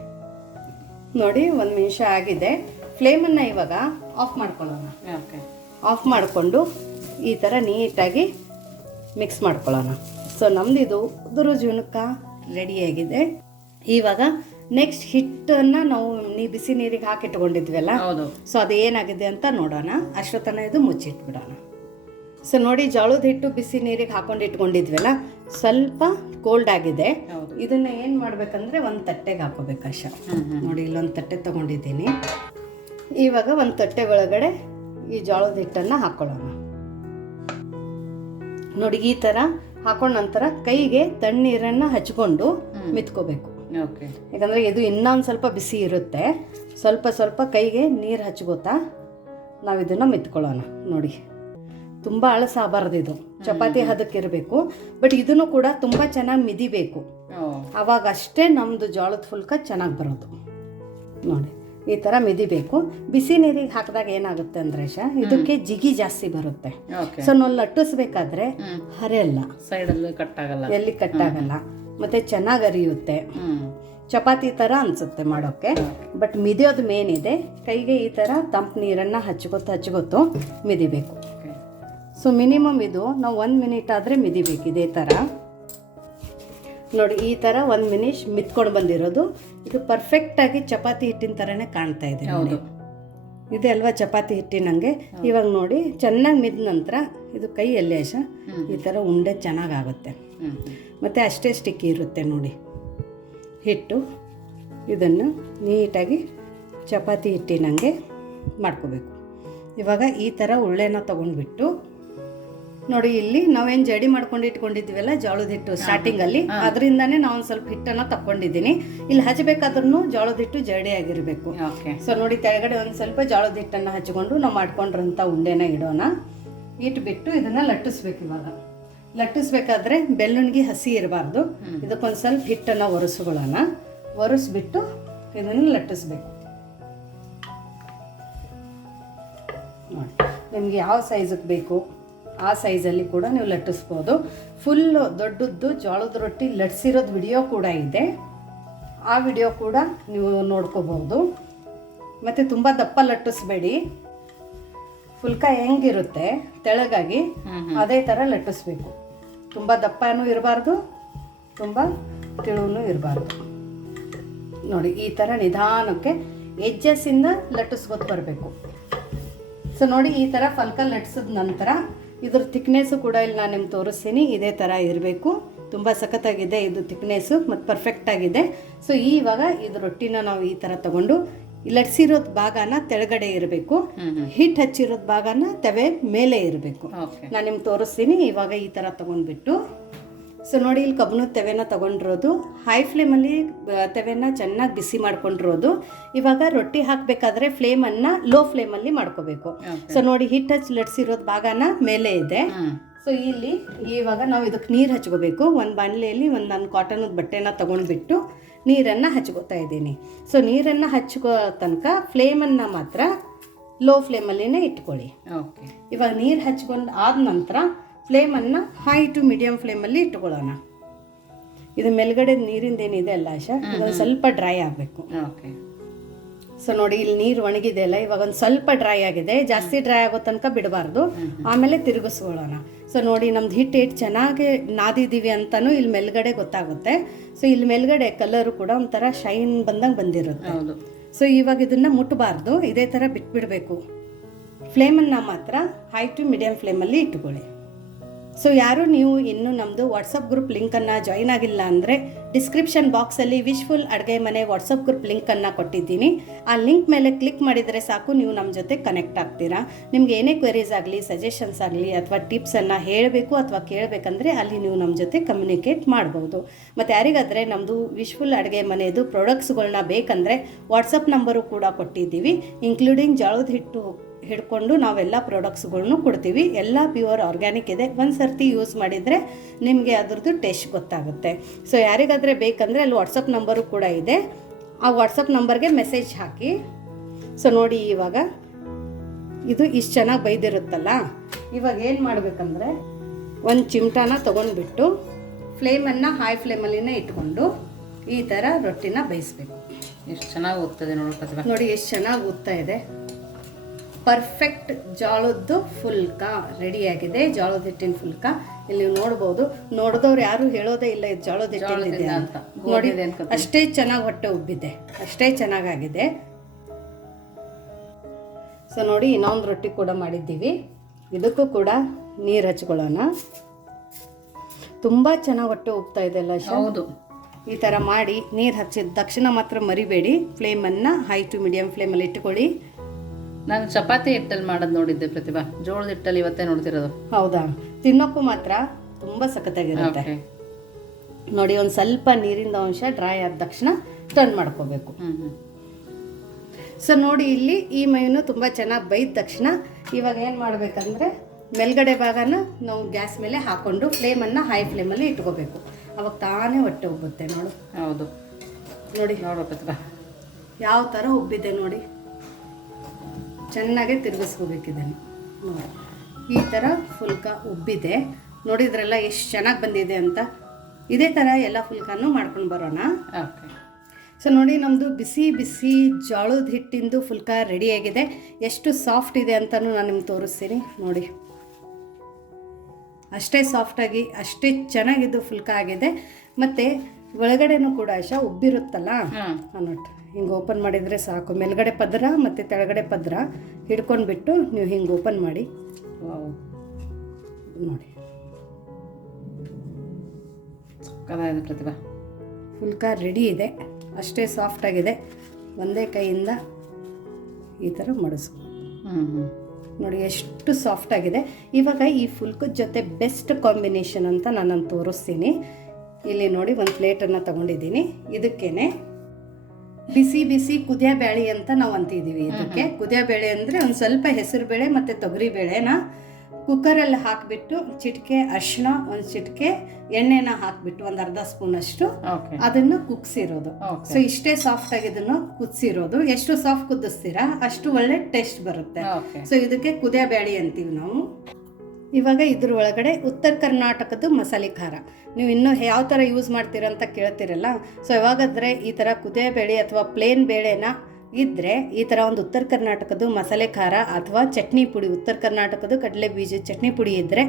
ನೋಡಿ ಒಂದು ನಿಮಿಷ ಆಗಿದೆ. ಫ್ಲೇಮನ್ನು ಇವಾಗ ಆಫ್ ಮಾಡ್ಕೊಳ್ಳೋಣ. ಓಕೆ ಆಫ್ ಮಾಡಿಕೊಂಡು ಈ ಥರ ನೀಟಾಗಿ ಮಿಕ್ಸ್ ಮಾಡ್ಕೊಳ್ಳೋಣ. ಸೊ ನಮ್ದು ಇದು ಉದುರು ಜುಣಕ ರೆಡಿಯಾಗಿದೆ ಇವಾಗ ನೆಕ್ಸ್ಟ್ ಹಿಟ್ಟನ್ನು ನಾವು ನೀ ಬಿಸಿ ನೀರಿಗೆ ಹಾಕಿಟ್ಕೊಂಡಿದ್ವಲ್ಲ ಹೌದು. ಸೊ ಅದು ಏನಾಗಿದೆ ಅಂತ ನೋಡೋಣ. ಅಷ್ಟೊತ್ತನ ಇದು ಮುಚ್ಚಿಟ್ಬಿಡೋಣ. ಸೊ ನೋಡಿ ಜೋಳದ ಹಿಟ್ಟು ಬಿಸಿ ನೀರಿಗೆ ಹಾಕೊಂಡು ಇಟ್ಕೊಂಡಿದ್ವಲ್ಲ ಸ್ವಲ್ಪ ಕೋಲ್ಡ್ ಆಗಿದೆ. ಇದನ್ನ ಏನು ಮಾಡ್ಬೇಕಂದ್ರೆ ಒಂದು ತಟ್ಟೆಗೆ ಹಾಕೋಬೇಕು ಅಶ ಹ್ಮ್ ಹ್ಮ್. ನೋಡಿ ಇಲ್ಲೊಂದು ತಟ್ಟೆ ತಗೊಂಡಿದ್ದೀನಿ. ಇವಾಗ ಒಂದು ತಟ್ಟೆ ಒಳಗಡೆ ಈ ಜೋಳದ ಹಿಟ್ಟನ್ನು ಹಾಕೊಳ್ಳೋಣ. ನೋಡಿ ಈ ಥರ ಹಾಕೊಂಡ ನಂತರ ಕೈಗೆ ತಣ್ಣೀರನ್ನು ಹಚ್ಕೊಂಡು. ಮಿತ್ಕೋಬೇಕು. ಯಾಕಂದರೆ ಇದು ಇನ್ನೊಂದು ಸ್ವಲ್ಪ ಬಿಸಿ ಇರುತ್ತೆ. ಸ್ವಲ್ಪ ಸ್ವಲ್ಪ ಕೈಗೆ ನೀರು ಹಚ್ಕೋತಾ ನಾವು ಇದನ್ನು ಮಿತ್ಕೊಳ್ಳೋಣ. ನೋಡಿ. ತುಂಬ ಅಳಸಾಗಬಾರ್ದು ಇದು ಚಪಾತಿ ಹದಕ್ಕಿರಬೇಕು ಬಟ್ ಇದನ್ನು ಕೂಡ ತುಂಬ ಚೆನ್ನಾಗಿ ಮಿದಿಬೇಕು. ಅವಾಗ ಅಷ್ಟೇ ನಮ್ಮದು ಜೋಳದ ಫುಲ್ಕ ಚೆನ್ನಾಗಿ ಬರೋದು. ನೋಡಿ ಈ ಥರ ಮಿದಿಬೇಕು. ಬಿಸಿ ನೀರಿಗೆ ಹಾಕಿದಾಗ ಏನಾಗುತ್ತೆ ಅಂದ್ರೆ ಶಾ ಇದಕ್ಕೆ ಜಿಗಿ ಜಾಸ್ತಿ ಬರುತ್ತೆ. ಸೊ ನಾವು ಲಟ್ಟಿಸ್ಬೇಕಾದ್ರೆ ಹರಿಯಲ್ಲ. ಸೈಡಲ್ಲಿ ಕಟ್ ಆಗಲ್ಲ ಎಲ್ಲಿ ಕಟ್ಟಾಗಲ್ಲ. ಮತ್ತೆ ಚೆನ್ನಾಗಿ ಅರಿಯುತ್ತೆ ಚಪಾತಿ ಥರ ಅನಿಸುತ್ತೆ ಮಾಡೋಕ್ಕೆ ಬಟ್ ಮಿದಿಯೋದು ಮೇನ್ ಇದೆ. ಕೈಗೆ ಈ ಥರ ತಂಪು ನೀರನ್ನು ಹಚ್ಕೊತ ಹಚ್ಕೊತು ಮಿದಿಬೇಕು. ಸೊ ಮಿನಿಮಮ್ ಇದು ನಾವು ಒಂದು ಮಿನಿಟ್ ಆದರೆ ಮಿದಿಬೇಕು ಇದೇ ಥರ ನೋಡಿ ಈ ಥರ ಒಂದು ಮಿನಿಟ್ ಮಿತ್ಕೊಂಡು ಬಂದಿರೋದು. ಇದು ಪರ್ಫೆಕ್ಟಾಗಿ ಚಪಾತಿ ಹಿಟ್ಟಿನ ಥರನೇ ಕಾಣ್ತಾ ಇದೆ ನೋಡಿ. ಹೌದು. ಇದೆ ಅಲ್ವಾ ಚಪಾತಿ ಹಿಟ್ಟಿನಂಗೆ ಇವಾಗ ನೋಡಿ ಚೆನ್ನಾಗಿ ಮಿದ ನಂತರ ಇದು ಕೈ ಎಲ್ಲೇಶ ಹ್ಮ್. ಈ ಥರ ಉಂಡೆ ಚೆನ್ನಾಗಾಗುತ್ತೆ. ಮತ್ತು ಅಷ್ಟೇ ಸ್ಟಿಕ್ಕಿ ಇರುತ್ತೆ ನೋಡಿ. ಹಿಟ್ಟು ಇದನ್ನು ನೀಟಾಗಿ ಚಪಾತಿ ಹಿಟ್ಟಿನಂಗೆ ಮಾಡ್ಕೋಬೇಕು. ಇವಾಗ ಈ ಥರ ಉಳ್ಳೆನ ತೊಗೊಂಡ್ಬಿಟ್ಟು ನೋಡಿ ಇಲ್ಲಿ ನಾವೇನು ಜಡಿ ಮಾಡ್ಕೊಂಡು ಇಟ್ಕೊಂಡಿದ್ವಲ್ಲ ಜೋಳದ ಹಿಟ್ಟು ಸ್ಟಾರ್ಟಿಂಗಲ್ಲಿ ಅದರಿಂದನೇ ನಾವು ಒಂದು ಸ್ವಲ್ಪ ಹಿಟ್ಟನ್ನು ತಕ್ಕೊಂಡಿದ್ದೀನಿ. ಇಲ್ಲಿ ಹಚ್ಚಬೇಕಾದ್ರೂ ಜೋಳದ ಹಿಟ್ಟು ಜಡಿ ಆಗಿರಬೇಕು. ಓಕೆ ಸೊ ನೋಡಿ ತೆಳಗಡೆ ಒಂದು ಸ್ವಲ್ಪ ಜೋಳದ ಹಿಟ್ಟನ್ನು ಹಚ್ಕೊಂಡು ನಾವು ಮಾಡ್ಕೊಂಡ್ರಂಥ ಉಂಡೆನ ಇಡೋಣ. ಇಟ್ಬಿಟ್ಟು ಇದನ್ನು ಲಟ್ಟಿಸ್ಬೇಕು ಇವಾಗ. ಲಟ್ಟಿಸ್ಬೇಕಾದ್ರೆ ಬೆಲ್ಲುಣ್ಗಿ ಹಸಿ ಇರಬಾರ್ದು. ಇದಕ್ಕೊಂದು ಸ್ವಲ್ಪ ಹಿಟ್ಟನ್ನು ಒರೆಸ್ಕೊಳ್ಳೋಣ. ಒರೆಸ್ಬಿಟ್ಟು ಇದನ್ನು ಲಟ್ಟಿಸ್ಬೇಕು. ನೋಡಿ ನಿಮ್ಗೆ ಯಾವ ಸೈಜಿಗೆ ಬೇಕು? ಆ ಸೈಜಲ್ಲಿ ಕೂಡ ನೀವು ಲಟ್ಟಿಸ್ಬೋದು. ಫುಲ್ಲು ದೊಡ್ಡದ್ದು ಜೋಳದ ರೊಟ್ಟಿ ಲಟ್ಸಿರೋದು ವಿಡಿಯೋ ಕೂಡ ಇದೆ. ಆ ವಿಡಿಯೋ ಕೂಡ ನೀವು ನೋಡ್ಕೋಬೋದು ಮತ್ತು ತುಂಬ ದಪ್ಪ ಲಟ್ಟಿಸ್ಬೇಡಿ. ಫುಲ್ಕ ಹೆಂಗಿರುತ್ತೆ ತೆಳಗಾಗಿ ಅದೇ ಥರ ಲಟ್ಟಿಸ್ಬೇಕು. ತುಂಬ ದಪ್ಪನೂ ಇರಬಾರ್ದು ತುಂಬ ತಿಳುವೂ ಇರಬಾರ್ದು. ನೋಡಿ ಈ ಥರ ನಿಧಾನಕ್ಕೆ ಎಜ್ಜಸ್ಸಿಂದ ಲಟ್ಟಿಸ್ಕೊತ ಬರಬೇಕು. ಸೊ ನೋಡಿ ಈ ಥರ ಫಲ್ಕ ಲಟ್ಸಿದ ನಂತರ ಇದ್ರ ತಿಕ್ನೆಸ್ಸು ಕೂಡ ಇಲ್ಲಿ ನಾನು ನಿಮ್ಗೆ ತೋರಿಸ್ತೀನಿ. ಇದೇ ಥರ ಇರಬೇಕು. ತುಂಬ ಸಖತ್ತಾಗಿದೆ ಇದು ತಿಕ್ನೆಸ್ಸು ಮತ್ತು ಪರ್ಫೆಕ್ಟಾಗಿದೆ ಸೊ ಇವಾಗ ಇದು ರೊಟ್ಟಿನ ನಾವು ಈ ಥರ ತಗೊಂಡು ಲಟ್ಸಿರೋ ಭಾಗನ ತೆಳಗಡೆ ಇರಬೇಕು. ಹಿಟ್ ಹಚ್ಚಿರೋದು ಭಾಗನ ತವೆ ಮೇಲೆ ಇರಬೇಕು. ನಾನು ನಿಮ್ಗೆ ತೋರಿಸ್ತೀನಿ. ಇವಾಗ ಈ ಥರ ತೊಗೊಂಡ್ಬಿಟ್ಟು ಸೊ ನೋಡಿ ಇಲ್ಲಿ ಕಬ್ಬನ ತೆವೆನ ತೊಗೊಂಡಿರೋದು. ಹೈ ಫ್ಲೇಮಲ್ಲಿ ತೆವೆನ ಚೆನ್ನಾಗಿ ಬಿಸಿ ಮಾಡ್ಕೊಂಡಿರೋದು. ಇವಾಗ ರೊಟ್ಟಿ ಹಾಕಬೇಕಾದ್ರೆ ಫ್ಲೇಮನ್ನು ಲೋ ಫ್ಲೇಮಲ್ಲಿ ಮಾಡ್ಕೋಬೇಕು. ಸೊ ನೋಡಿ ಹಿಟ್ಟು ಹಚ್ಚಿ ಲಟ್ಸಿರೋದು ಭಾಗನ ಮೇಲೆ ಇದೆ. ಸೊ ಇಲ್ಲಿ ಇವಾಗ ನಾವು ಇದಕ್ಕೆ ನೀರು ಹಚ್ಕೋಬೇಕು. ಒಂದು ಬಾಣಲೆಯಲ್ಲಿ ಒಂದು ನಾನು ಕಾಟನದ ಬಟ್ಟೆನ ತೊಗೊಂಡ್ಬಿಟ್ಟು ನೀರನ್ನು ಹಚ್ಕೋತಾ ಇದ್ದೀನಿ. ಸೊ ನೀರನ್ನು ಹಚ್ಕೋ ತನಕ ಫ್ಲೇಮನ್ನು ಮಾತ್ರ ಲೋ ಫ್ಲೇಮಲ್ಲಿನೇ ಇಟ್ಕೊಳ್ಳಿ. ಓಕೆ ಇವಾಗ ನೀರು ಹಚ್ಕೊಂಡು ಆದ ನಂತರ ಫ್ಲೇಮನ್ನು ಹೈ ಟು ಮೀಡಿಯಮ್ ಫ್ಲೇಮಲ್ಲಿ ಇಟ್ಕೊಳ್ಳೋಣ. ಇದು ಮೇಲ್ಗಡೆ ನೀರಿಂದ ಏನಿದೆ ಅಲ್ಲ ಆಶಾ? ಇದೊಂದು ಸ್ವಲ್ಪ ಡ್ರೈ ಆಗಬೇಕು. ಓಕೆ ಸೊ ನೋಡಿ ಇಲ್ಲಿ ನೀರು ಒಣಗಿದೆ ಅಲ್ಲ ಇವಾಗ ಒಂದು ಸ್ವಲ್ಪ ಡ್ರೈ ಆಗಿದೆ. ಜಾಸ್ತಿ ಡ್ರೈ ಆಗೋ ತನಕ ಬಿಡಬಾರ್ದು. ಆಮೇಲೆ ತಿರುಗಿಸ್ಕೊಳ್ಳೋಣ. ಸೊ ನೋಡಿ ನಮ್ದು ಹಿಟ್ಟು ಎಷ್ಟು ಚೆನ್ನಾಗಿ ನಾದಿದ್ದೀವಿ ಅಂತಲೂ ಇಲ್ಲಿ ಮೇಲ್ಗಡೆ ಗೊತ್ತಾಗುತ್ತೆ. ಸೊ ಇಲ್ಲಿ ಮೇಲ್ಗಡೆ ಕಲರು ಕೂಡ ಒಂಥರ ಶೈನ್ ಬಂದಂಗೆ ಬಂದಿರುತ್ತೆ. ಸೊ ಇವಾಗ ಇದನ್ನು ಮುಟ್ಟಬಾರ್ದು ಇದೇ ಥರ ಬಿಟ್ಬಿಡಬೇಕು. ಫ್ಲೇಮನ್ನು ಮಾತ್ರ ಹೈ ಟು ಮೀಡಿಯಮ್ ಫ್ಲೇಮಲ್ಲಿ ಇಟ್ಟುಕೊಳ್ಳಿ ಸೊ ಯಾರು ನೀವು ಇನ್ನೂ ನಮ್ಮದು ವಾಟ್ಸಪ್ ಗ್ರೂಪ್ ಲಿಂಕನ್ನು ಜಾಯಿನ್ ಆಗಿಲ್ಲ ಅಂದರೆ ಡಿಸ್ಕ್ರಿಪ್ಷನ್ ಬಾಕ್ಸಲ್ಲಿ ವಿಶ್ಫುಲ್ ಅಡುಗೆ ಮನೆ ವಾಟ್ಸಪ್ ಗ್ರೂಪ್ ಲಿಂಕನ್ನು ಕೊಟ್ಟಿದ್ದೀನಿ. ಆ ಲಿಂಕ್ ಮೇಲೆ ಕ್ಲಿಕ್ ಮಾಡಿದರೆ ಸಾಕು, ನೀವು ನಮ್ಮ ಜೊತೆ ಕನೆಕ್ಟ್ ಆಗ್ತೀರಾ. ನಿಮ್ಗೆ ಏನೇ ಕ್ವೆರೀಸ್ ಆಗಲಿ ಸಜೆಷನ್ಸ್ ಆಗಲಿ ಅಥವಾ ಟಿಪ್ಸನ್ನು ಹೇಳಬೇಕು ಅಥವಾ ಕೇಳಬೇಕಂದ್ರೆ ಅಲ್ಲಿ ನೀವು ನಮ್ಮ ಜೊತೆ ಕಮ್ಯುನಿಕೇಟ್ ಮಾಡ್ಬೋದು. ಮತ್ತು ಯಾರಿಗಾದರೆ ನಮ್ಮದು ವಿಶ್ಫುಲ್ ಅಡುಗೆ ಮನೆಯದು ಪ್ರಾಡಕ್ಟ್ಸ್ಗಳನ್ನ ಬೇಕಂದರೆ ವಾಟ್ಸಪ್ ನಂಬರು ಕೂಡ ಕೊಟ್ಟಿದ್ದೀವಿ ಇನ್ಕ್ಲೂಡಿಂಗ್ ಜಳದ ಹಿಟ್ಟು ಹಿಡ್ಕೊಂಡು ನಾವೆಲ್ಲ ಪ್ರಾಡಕ್ಟ್ಸ್ಗಳ್ನು ಕೊಡ್ತೀವಿ. ಎಲ್ಲ ಪ್ಯೂರ್ ಆರ್ಗ್ಯಾನಿಕ್ ಇದೆ. ಒಂದು ಸರ್ತಿ ಯೂಸ್ ಮಾಡಿದರೆ ನಿಮಗೆ ಅದರದ್ದು ಟೇಸ್ಟ್ ಗೊತ್ತಾಗುತ್ತೆ. ಸೊ ಯಾರಿಗಾದರೆ ಬೇಕಂದರೆ ಅಲ್ಲಿ ವಾಟ್ಸಪ್ ನಂಬರು ಕೂಡ ಇದೆ. ಆ ವಾಟ್ಸಪ್ ನಂಬರ್ಗೆ ಮೆಸೇಜ್ ಹಾಕಿ. ಸೊ ನೋಡಿ ಇವಾಗ. ಇದು ಇಷ್ಟು ಚೆನ್ನಾಗಿ ಬೈದಿರುತ್ತಲ್ಲ? ಇವಾಗ ಏನು ಮಾಡಬೇಕಂದ್ರೆ ಒಂದು ಚಿಮಟಾನ ತೊಗೊಂಡ್ಬಿಟ್ಟು ಫ್ಲೇಮನ್ನು ಹೈ ಫ್ಲೇಮಲ್ಲಿನೇ ಇಟ್ಕೊಂಡು ಈ ಥರ ರೊಟ್ಟಿನ ಬೇಯಿಸ್ಬೇಕು. ಎಷ್ಟು ಚೆನ್ನಾಗಿ ಓದ್ತದೆ ನೋಡಿ ನೋಡಿ ಎಷ್ಟು ಚೆನ್ನಾಗಿ ಓದ್ತಾ ಇದೆ. ಪರ್ಫೆಕ್ಟ್ ಜೋಳದ್ದು ಫುಲ್ಕ. ರೆಡಿಯಾಗಿದೆ ಜೋಳದ ಹಿಟ್ಟಿನ ಫುಲ್ಕ. ಇಲ್ಲಿ ನೀವು ನೋಡ್ಬೋದು. ನೋಡಿದವ್ರು ಯಾರು ಹೇಳೋದೇ ಇಲ್ಲ ಇದು ಜೋಳದ ಹಿಟ್ಟಿನ ಅಂತ. ಅಂತ. ನೋಡಿ ಅಷ್ಟೇ ಚೆನ್ನಾಗಿ ಹೊಟ್ಟೆ ಉಬ್ಬಿದೆ. ಅಷ್ಟೇ ಚೆನ್ನಾಗಾಗಿದೆ. ಸೊ ನೋಡಿ ಇನ್ನೊಂದು ರೊಟ್ಟಿ ಕೂಡ ಮಾಡಿದ್ದೀವಿ. ಇದಕ್ಕೂ ಕೂಡ ನೀರು ಹಚ್ಕೊಳ್ಳೋಣ. ತುಂಬ ಚೆನ್ನಾಗಿ ಹೊಟ್ಟೆ ಉಬ್ತಾ ಇದೆ ಅಲ್ಲ ಹೌದು. ಈ ಥರ ಮಾಡಿ ನೀರು ಹಚ್ಚಿದ ತಕ್ಷಣ ಮಾತ್ರ ಮರಿಬೇಡಿ. ಫ್ಲೇಮನ್ನು ಹೈ ಟು ಮೀಡಿಯಮ್ ಫ್ಲೇಮಲ್ಲಿ ಇಟ್ಕೊಳ್ಳಿ. ನಾನು ಚಪಾತಿ ಹಿಟ್ಟಲ್ಲಿ ಮಾಡೋದು ನೋಡಿದ್ದೆ ಪ್ರತಿಭಾ. ಜೋಳದ ಹಿಟ್ಟಲ್ಲಿ ಇವತ್ತೇ ನೋಡ್ತಿರೋದು. ಹೌದಾ? ತಿನ್ನೋಕ್ಕೂ ಮಾತ್ರ ತುಂಬ ಸಖತ್ತಾಗಿರುತ್ತೆ. ನೋಡಿ ಒಂದು ಸ್ವಲ್ಪ ನೀರಿನ ಅಂಶ ಡ್ರೈ ಆದ ತಕ್ಷಣ ಟರ್ನ್ ಮಾಡ್ಕೋಬೇಕು. ಸೊ ನೋಡಿ ಇಲ್ಲಿ ಈ ಮೈನು ತುಂಬ ಚೆನ್ನಾಗಿ ಬೈದ ತಕ್ಷಣ ಇವಾಗ ಏನು ಮಾಡಬೇಕಂದ್ರೆ ಮೇಲ್ಗಡೆ ಭಾಗನ ನಾವು ಗ್ಯಾಸ್ ಮೇಲೆ ಹಾಕ್ಕೊಂಡು ಫ್ಲೇಮನ್ನು ಹೈ ಫ್ಲೇಮಲ್ಲಿ ಇಟ್ಕೋಬೇಕು. ಅವಾಗ ತಾನೇ ಹೊಟ್ಟೆ ಉಬ್ಬುತ್ತೆ ನೋಡು. ಹೌದು. ನೋಡಿ. ನೋಡಬೇಕಾ ಯಾವ ಥರ ಉಬ್ಬಿದೆ ನೋಡಿ. ಚೆನ್ನಾಗೆ ತಿರುಗಿಸ್ಕೋಬೇಕಿದ್ದಾನೆ ನೋಡಿ. ಈ ಥರ ಫುಲ್ಕ ಉಬ್ಬಿದೆ. ನೋಡಿದ್ರೆಲ್ಲ ಎಷ್ಟು ಚೆನ್ನಾಗಿ ಬಂದಿದೆ ಅಂತ. ಇದೇ ಥರ ಎಲ್ಲ ಫುಲ್ಕಾನು ಮಾಡ್ಕೊಂಡು ಬರೋಣ. ಓಕೆ. ಸೊ ನೋಡಿ ನಮ್ಮದು ಬಿಸಿ ಬಿಸಿ ಜೋಳದ ಹಿಟ್ಟಿಂದು ಫುಲ್ಕ ರೆಡಿಯಾಗಿದೆ ಎಷ್ಟು ಸಾಫ್ಟ್ ಇದೆ ಅಂತಲೂ ನಾನು ನಿಮ್ಗೆ ತೋರಿಸ್ತೀನಿ. ನೋಡಿ. ಅಷ್ಟೇ ಸಾಫ್ಟಾಗಿ ಅಷ್ಟೇ ಚೆನ್ನಾಗಿದ್ದು ಫುಲ್ಕ ಆಗಿದೆ. ಮತ್ತು ಒಳಗಡೆನೂ ಕೂಡ ಆಶಾ ಉಬ್ಬಿರುತ್ತಲ್ಲ? ಹಾಂ ಅನ್ನೋಟ್ಟು ಹಿಂಗೆ ಓಪನ್ ಮಾಡಿದರೆ ಸಾಕು. ಮೇಲ್ಗಡೆ ಪದ್ರ ಮತ್ತು ತೆಳಗಡೆ ಪದ್ರ ಹಿಡ್ಕೊಂಡ್ಬಿಟ್ಟು ನೀವು ಹಿಂಗೆ ಓಪನ್ ಮಾಡಿ. ನೋಡಿ. ಪ್ರತಿಭಾ. ಫುಲ್ಕ ರೆಡಿ ಇದೆ. ಅಷ್ಟೇ ಸಾಫ್ಟಾಗಿದೆ ಒಂದೇ ಕೈಯಿಂದ ಈ ಥರ ಹ್ಞೂ ನೋಡಿ ಎಷ್ಟು ಸಾಫ್ಟ್ ಆಗಿದೆ. ಇವಾಗ ಈ ಫುಲ್ಕದ ಜೊತೆ ಬೆಸ್ಟ್ ಕಾಂಬಿನೇಷನ್ ಅಂತ ನಾನು ತೋರಿಸ್ತೀನಿ. ಇಲ್ಲಿ ನೋಡಿ ಒಂದು ಪ್ಲೇಟನ್ನು ತಗೊಂಡಿದ್ದೀನಿ. ಇದಕ್ಕೇನೆ ಬಿಸಿ ಬಿಸಿ ಕುದಿಯ ಬೇಳೆ ಅಂತ ನಾವು ಅಂತಿದ್ದೀವಿ ಇದಕ್ಕೆ. ಕುದಿಯ ಬೇಳೆ ಅಂದರೆ ಒಂದು ಸ್ವಲ್ಪ ಹೆಸರು ಬೇಳೆ ಮತ್ತು ತೊಗರಿ ಬೇಳೆನ ಕುಕ್ಕರಲ್ಲಿ ಹಾಕಿಬಿಟ್ಟು ಚಿಟಿಕೆ ಅರಿಶಿನ ಒಂದು ಚಿಟಿಕೆ ಎಣ್ಣೆನ ಹಾಕಿಬಿಟ್ಟು ಒಂದು ಅರ್ಧ ಸ್ಪೂನಷ್ಟು ಅಷ್ಟು ಅದನ್ನು ಕುಗ್ಸಿರೋದು. ಸೊ ಇಷ್ಟೇ ಸಾಫ್ಟ್ ಇದನ್ನು ಕುದಿಸಿರೋದು. ಎಷ್ಟು ಸಾಫ್ಟ್ ಕುದಿಸ್ತೀರಾ ಅಷ್ಟು ಒಳ್ಳೆ ಟೇಸ್ಟ್ ಬರುತ್ತೆ. ಸೊ ಇದಕ್ಕೆ ಕುದಿಯ ಬ್ಯಾಳಿ ಅಂತೀವಿ ನಾವು. ಇವಾಗ ಇದ್ರ ಒಳಗಡೆ ಉತ್ತರ ಕರ್ನಾಟಕದ್ದು ಮಸಾಲೆ ಖಾರ. ನೀವು ಇನ್ನೂ ಯಾವ ಥರ ಯೂಸ್ ಮಾಡ್ತೀರಂತ ಕೇಳ್ತೀರಲ್ಲ. ಸೊ ಯಾವಾಗಾದರೆ ಈ ಥರ ಕುದೇಬೇಳೆ ಬೇಳೆ ಅಥವಾ ಪ್ಲೇನ್ ಬೇಳೆನ ಇದ್ದರೆ ಈ ಥರ ಒಂದು ಉತ್ತರ ಕರ್ನಾಟಕದ ಮಸಾಲೆ ಖಾರ ಅಥವಾ ಚಟ್ನಿ ಪುಡಿ, ಉತ್ತರ ಕರ್ನಾಟಕದ್ದು ಕಡಲೆ ಬೀಜ ಚಟ್ನಿ ಪುಡಿ ಇದ್ದರೆ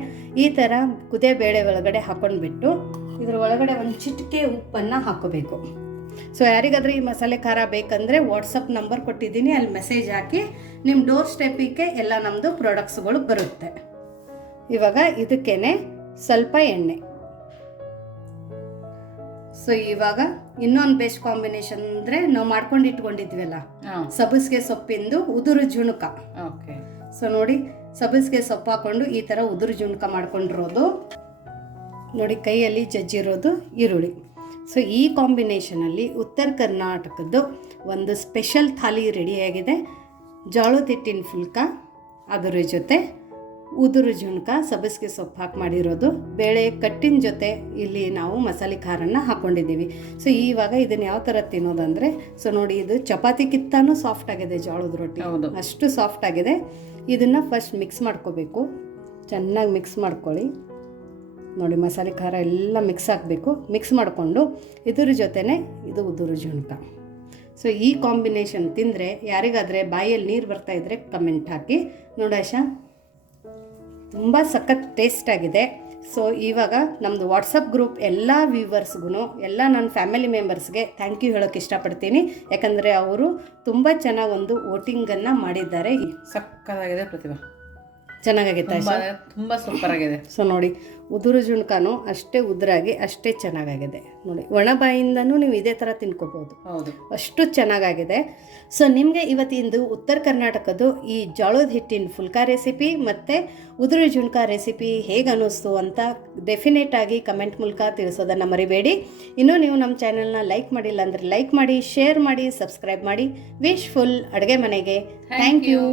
ಈ ಥರ ಕುದೇಬೇಳೆ ಬೇಳೆ ಒಳಗಡೆ ಹಾಕೊಂಡ್ಬಿಟ್ಟು ಇದ್ರ ಒಳಗಡೆ ಒಂದು ಚಿಟಿಕೆ ಉಪ್ಪನ್ನು ಹಾಕೋಬೇಕು ಸೊ ಯಾರಿಗಾದ್ರೂ ಈ ಮಸಾಲೆ ಖಾರ ಬೇಕಂದರೆ ವಾಟ್ಸಪ್ ನಂಬರ್ ಕೊಟ್ಟಿದ್ದೀನಿ. ಅಲ್ಲಿ ಮೆಸೇಜ್ ಹಾಕಿ ನಿಮ್ಮ ಡೋರ್ ಸ್ಟೆಪಿಗೆ ಎಲ್ಲ ನಮ್ಮದು ಪ್ರಾಡಕ್ಟ್ಸ್ಗಳು ಬರುತ್ತೆ. ಇವಾಗ ಇದಕ್ಕೇನೆ ಸ್ವಲ್ಪ ಎಣ್ಣೆ. ಸೊ ಇವಾಗ ಇನ್ನೊಂದು ಬೆಸ್ಟ್ ಕಾಂಬಿನೇಷನ್ ಅಂದ್ರೆ ನಾವು ಮಾಡ್ಕೊಂಡು ಇಟ್ಕೊಂಡಿದ್ವಲ್ಲ ಸಬಸ್ಗೆ ಸೊಪ್ಪಿಂದು ಉದುರು ಜುಣುಕ. ಓಕೆ. ಸೊ ನೋಡಿ ಸಬಸ್ಗೆ ಸೊಪ್ಪು ಹಾಕೊಂಡು ಈ ತರ ಉದುರು ಜುಣುಕ ಮಾಡ್ಕೊಂಡಿರೋದು. ನೋಡಿ ಕೈಯಲ್ಲಿ ಜಜ್ಜಿರೋದು ಈರುಳ್ಳಿ. ಸೊ ಈ ಕಾಂಬಿನೇಷನಲ್ಲಿ ಉತ್ತರ ಕರ್ನಾಟಕದ್ದು ಒಂದು ಸ್ಪೆಷಲ್ ಥಾಲಿ ರೆಡಿಯಾಗಿದೆ ಜೋಳದ ಹಿಟ್ಟಿನ ಫುಲ್ಕ ಅದರ ಜೊತೆ ಉದುರು ಜುಣಕ ಸಬ್ಬಸಿಗೆ ಸೊಪ್ಪು ಹಾಕಿ ಮಾಡಿರೋದು. ಬೇಳೆ ಕಟ್ಟಿನ ಜೊತೆ ಇಲ್ಲಿ ನಾವು ಮಸಾಲೆ ಖಾರನ ಹಾಕ್ಕೊಂಡಿದ್ದೀವಿ ಸೊ ಇವಾಗ ಇದನ್ನು ಯಾವ ಥರ ತಿನ್ನೋದಂದರೆ ಸೊ ನೋಡಿ ಇದು ಚಪಾತಿ ಕಿತ್ತಾನು ಸಾಫ್ಟ್ ಆಗಿದೆ ಜೋಳದ ರೊಟ್ಟಿ. ಹೌದು. ಅಷ್ಟು ಸಾಫ್ಟ್ ಆಗಿದೆ. ಇದನ್ನು ಫಸ್ಟ್ ಮಿಕ್ಸ್ ಮಾಡ್ಕೋಬೇಕು. ಚೆನ್ನಾಗಿ ಮಿಕ್ಸ್ ಮಾಡ್ಕೊಳ್ಳಿ. ನೋಡಿ ಮಸಾಲೆ ಖಾರ ಎಲ್ಲ ಮಿಕ್ಸ್ ಹಾಕಬೇಕು. ಮಿಕ್ಸ್ ಮಾಡಿಕೊಂಡು ಇದ್ರ ಜೊತೆನೆ ಇದು ಉದುರು ಜುಣಕ. ಸೊ ಈ ಕಾಂಬಿನೇಷನ್ ತಿಂದರೆ ಯಾರಿಗಾದರೆ ಬಾಯಲ್ಲಿ ನೀರು ಬರ್ತಾ ಇದ್ರೆ ಕಮೆಂಟ್ ಹಾಕಿ. ನೋಡಾಶ ತುಂಬ ಸಖತ್ ಟೇಸ್ಟ್ ಆಗಿದೆ. ಸೊ ಇವಾಗ ನಮ್ಮದು ವಾಟ್ಸಪ್ ಗ್ರೂಪ್ ಎಲ್ಲ ವ್ಯೂವರ್ಸ್ಗೂ ಎಲ್ಲ ನನ್ನ ಫ್ಯಾಮಿಲಿ ಮೆಂಬರ್ಸ್ಗೆ ಥ್ಯಾಂಕ್ ಯು ಹೇಳೋಕೆ ಇಷ್ಟಪಡ್ತೀನಿ. ಯಾಕಂದರೆ ಅವರು ತುಂಬ ಚೆನ್ನಾಗಿ ಒಂದು ವೋಟಿಂಗನ್ನು ಮಾಡಿದ್ದಾರೆ. ಸಕ್ಕತ್ತಾಗಿದೆ ಪ್ರತಿಭಾ. ಚೆನ್ನಾಗಾಗಿತ್ತು ತುಂಬಾ ತುಂಬ ಸೂಪರ್ ಆಗಿದೆ. ಸೊ ನೋಡಿ ಉದುರು ಜುಣ್ಕಾನು ಅಷ್ಟೇ ಉದುರಾಗಿ ಅಷ್ಟೇ ಚೆನ್ನಾಗಾಗಿದೆ. ನೋಡಿ ಒಣ ಬಾಯಿಂದನೂ ನೀವು ಇದೇ ಥರ ತಿನ್ಕೋಬೋದು. ಹೌದು. ಅಷ್ಟು ಚೆನ್ನಾಗಾಗಿದೆ. ಸೊ ನಿಮಗೆ ಇವತ್ತಿಂದು ಉತ್ತರ ಕರ್ನಾಟಕದ್ದು ಈ ಜೋಳದ ಹಿಟ್ಟಿನ ಫುಲ್ಕಾ ರೆಸಿಪಿ ಮತ್ತು ಉದುರು ಜುಣ್ಕಾ ರೆಸಿಪಿ ಹೇಗೆ ಅನ್ನಿಸ್ತು ಅಂತ ಡೆಫಿನೆಟ್ ಆಗಿ ಕಮೆಂಟ್ ಮೂಲಕ ತಿಳಿಸೋದನ್ನು ಮರಿಬೇಡಿ. ಇನ್ನೂ ನೀವು ನಮ್ಮ ಚಾನೆಲ್ನ ಲೈಕ್ ಮಾಡಿಲ್ಲ ಅಂದರೆ ಲೈಕ್ ಮಾಡಿ ಶೇರ್ ಮಾಡಿ ಸಬ್ಸ್ಕ್ರೈಬ್ ಮಾಡಿ. ವಿಶ್ ಫುಲ್ ಅಡುಗೆ ಮನೆಗೆ. Thank you